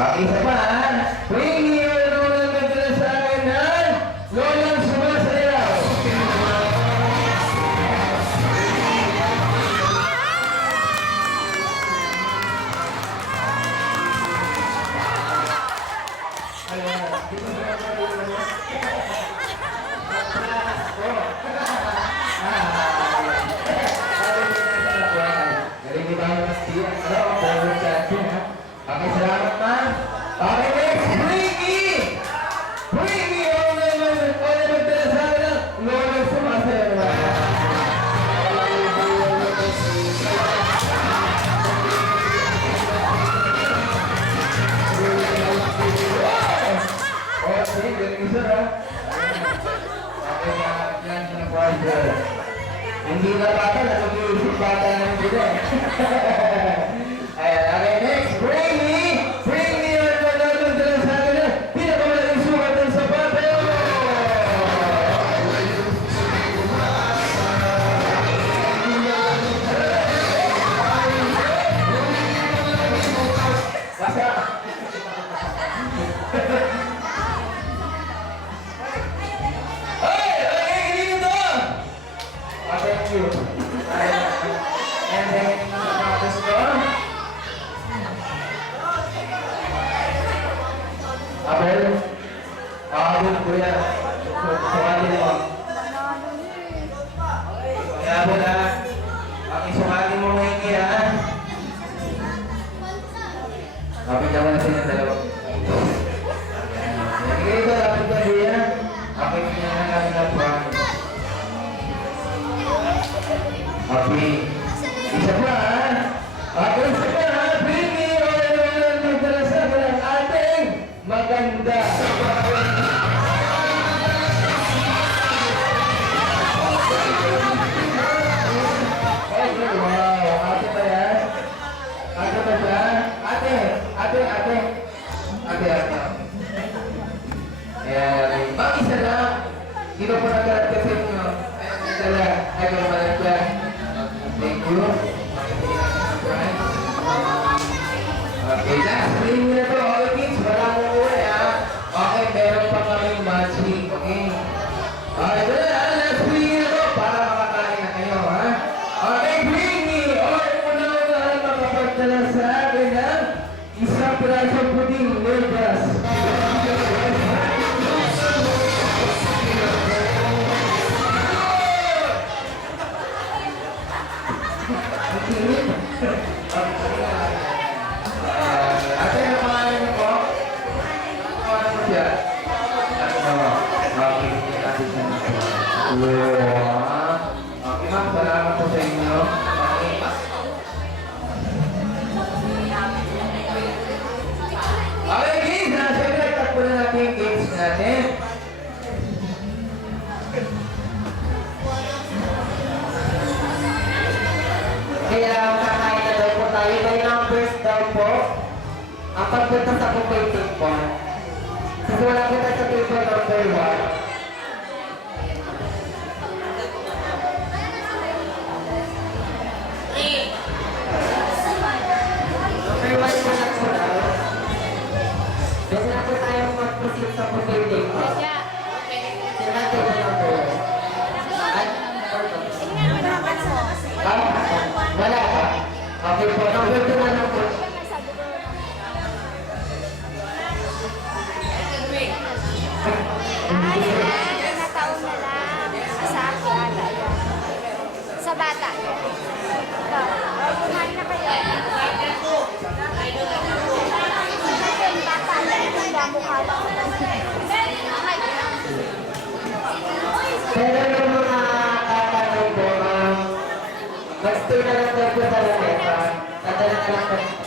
Okay, isa pa ha. Bring me your lolang nagdala sa akin ng lolang sumasayaw. Galing di ba ang pasti? Okay, salamat ma. Okay, next, bring me all the nagdala sa akin ng lolang sumasayaw. Okay, galing isa ha. Okay, yan na partner. Hindi na bata, nag-iisip bata ng sila. Ayan, okay, next, bring me your lolang dala sa akin na pinakamalaking sukat ng sapato. Basta. Thank you. And then, sapatos ko. Abel. Abel, kuya. Sukatin mo. Kuya Abel, ha? Sukatin mo ngayon kaya, ha? Kapit naman natin ang dalawa. Sige ito, lapit ka kuya. Kapit niya na natin ang buwan. Okay. Isa pa ha? Okay, isa pa ha? Bring me all the lolang nagdala sa akin ng ating maganda. Okay, wow. Ate ba yan? Ate ba siya? Ate. Ayan. Mag-isa lang. Di ba po nagkarat kasi nyo? Dala. Ay, kamalan siya. Thank you. Okay, last ring na to. Okay, kids. Wala mo uwi, ha? Okay, meron pa kaming matching. Okay. Okay, ito na. Last ring na to. Para makakain na kayo, ha? Okay, bring me. Okay, muna makapagdala sa akin ng isang pirasong puting legas. Ate, ano pangalan niyo po? Ano mo siya? Okay, natin siya na po. Okay, ma'am, salamat po sa inyo. Okay, games na. Siyempre, takpo na natin yung games natin. Kaya kakain na daw po tayo. May numbers daw po. Ang pagpunta sa competing po. Kasi wala po tayo sa table number 1. Number 1 po na po na. Kasi na po tayo mag-proceed sa competing po. Sila table number 1. Wala ka? Okay po, number 2 na lang po. Nataon na lang. Sa akin. Sa bata. Kumain na kayo. Bata, hindi mukha lang. Pero yung mga tatanong po, mag-stay na lang tayo sa lamesa. Tadala na lang tayo.